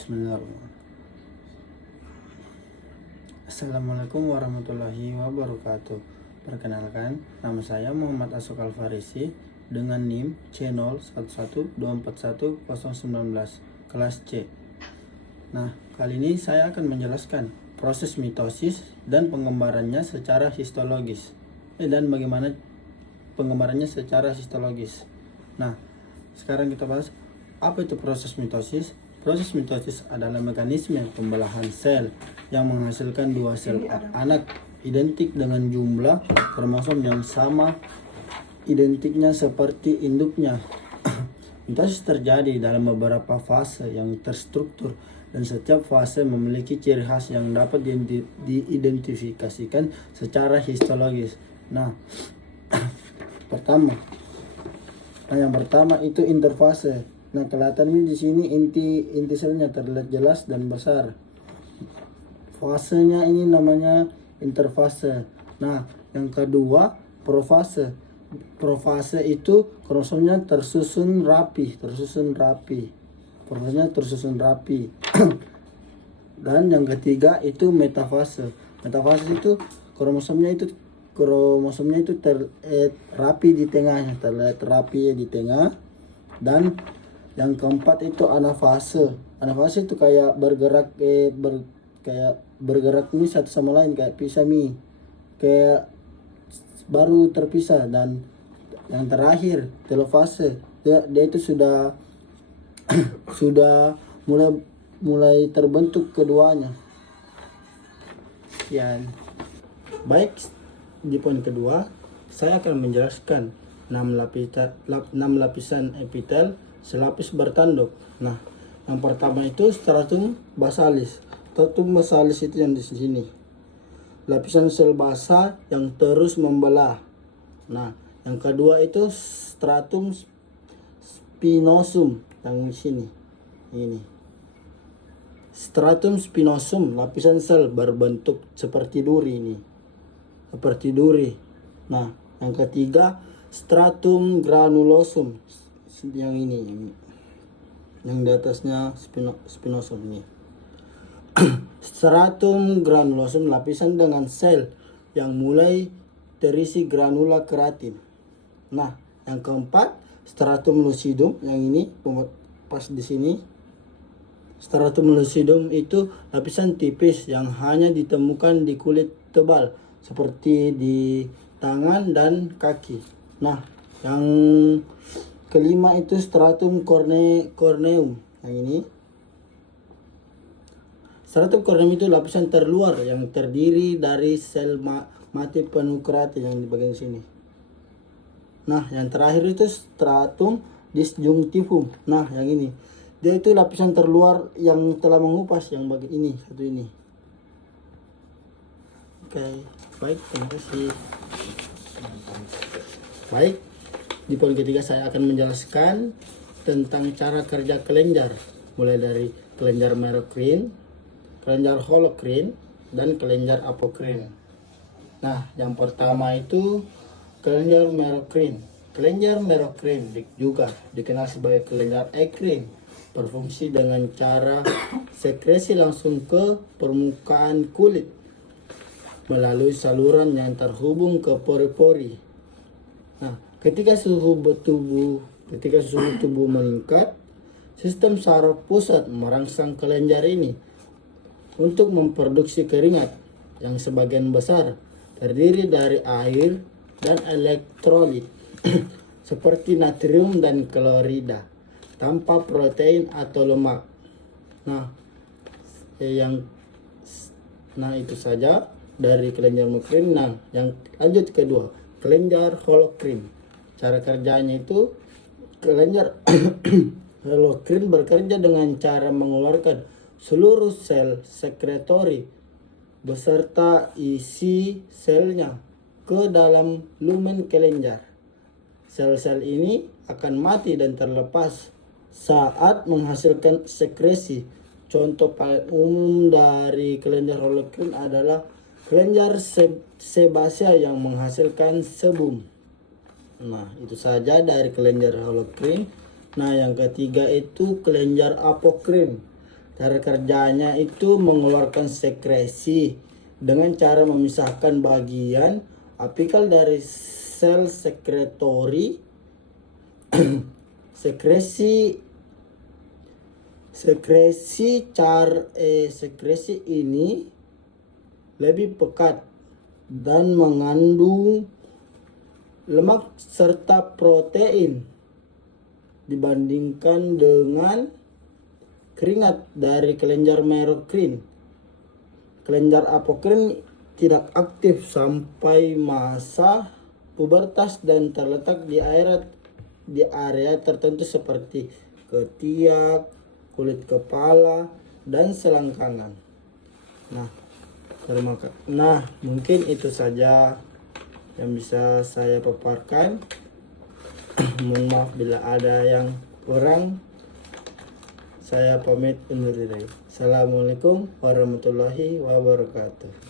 Bismillahirrahmanirrahim. Assalamualaikum warahmatullahi wabarakatuh. Perkenalkan, nama saya Muhammad Asok Alfarisi dengan NIM C0112410019 kelas C. Nah, kali ini saya akan menjelaskan proses mitosis dan pengembarannya secara histologis. Dan bagaimana pengembarannya secara histologis. Nah, sekarang kita bahas apa itu proses mitosis. Proses mitosis adalah mekanisme pembelahan sel yang menghasilkan dua sel anak identik dengan jumlah kromosom yang sama identiknya seperti induknya. Mitosis terjadi dalam beberapa fase yang terstruktur dan setiap fase memiliki ciri khas yang dapat diidentifikasikan secara histologis. Nah, yang pertama itu interfase. Nah, kelihatan di sini inti selnya terlihat jelas dan besar. Fasenya ini namanya interfase. Nah, yang kedua profase. Profase itu kromosomnya tersusun rapi. Kromosomnya tersusun rapi. Dan yang ketiga itu metafase. Metafase itu kromosomnya itu rapi di tengahnya, terlihat rapi di tengah. Dan yang keempat itu anafase. Anafase itu kayak bergerak bergerak ini satu sama lain kayak pisah mie. Kayak baru terpisah. Dan yang terakhir telofase. Dia itu sudah sudah mulai terbentuk keduanya. Sekian. Baik, di poin kedua saya akan menjelaskan 6 lapisan epitel selapis bertanduk. Nah, yang pertama itu stratum basalis. Stratum basalis itu yang di sini. Lapisan sel basal yang terus membelah. Nah, yang kedua itu stratum spinosum yang di sini. Ini. Stratum spinosum, lapisan sel berbentuk seperti duri ini. Seperti duri. Nah, yang ketiga stratum granulosum yang ini, yang di atasnya spinosum ini. Stratum granulosum lapisan dengan sel yang mulai terisi granula keratin. Nah, yang keempat stratum lucidum yang ini pas di sini. Stratum lucidum itu lapisan tipis yang hanya ditemukan di kulit tebal seperti di tangan dan kaki. Nah, yang kelima itu stratum corneum yang ini. Stratum corneum itu lapisan terluar yang terdiri dari sel mati penuh keratin yang di bagian sini. Nah, yang terakhir itu stratum disjunctivum. Nah, yang ini. Dia itu lapisan terluar yang telah mengupas yang bagian ini, satu ini. Oke, baik, terima kasih. Baik, di poin ketiga saya akan menjelaskan tentang cara kerja kelenjar, mulai dari kelenjar merokrine, kelenjar holokrine, dan kelenjar apokrin. Nah, yang pertama itu kelenjar merokrine. Kelenjar merokrine juga dikenal sebagai kelenjar ekrin, berfungsi dengan cara sekresi langsung ke permukaan kulit melalui saluran yang terhubung ke pori-pori. Nah, ketika suhu tubuh meningkat, sistem saraf pusat merangsang kelenjar ini untuk memproduksi keringat yang sebagian besar terdiri dari air dan elektrolit seperti natrium dan klorida tanpa protein atau lemak. Nah, itu saja dari kelenjar merokrine. Nah, yang lanjut kedua, kelenjar holokrine. Cara kerjanya itu kelenjar holokrine bekerja dengan cara mengeluarkan seluruh sel sekretori beserta isi selnya ke dalam lumen kelenjar. Sel-sel ini akan mati dan terlepas saat menghasilkan sekresi. Contoh paling umum dari kelenjar holokrine adalah kelenjar sebasea yang menghasilkan sebum. Nah, itu saja dari kelenjar holokrine. Nah, yang ketiga itu kelenjar apokrin. Cara kerjanya itu mengeluarkan sekresi dengan cara memisahkan bagian apikal dari sel sekretori. Sekresi ini lebih pekat dan mengandung lemak serta protein dibandingkan dengan keringat dari kelenjar merokrin. Kelenjar apokrin tidak aktif sampai masa pubertas dan terletak di area tertentu seperti ketiak, kulit kepala, dan selangkangan. Nah, mungkin itu saja yang bisa saya paparkan. Mohon maaf bila ada yang kurang. Saya pamit undur diri. Assalamualaikum warahmatullahi wabarakatuh.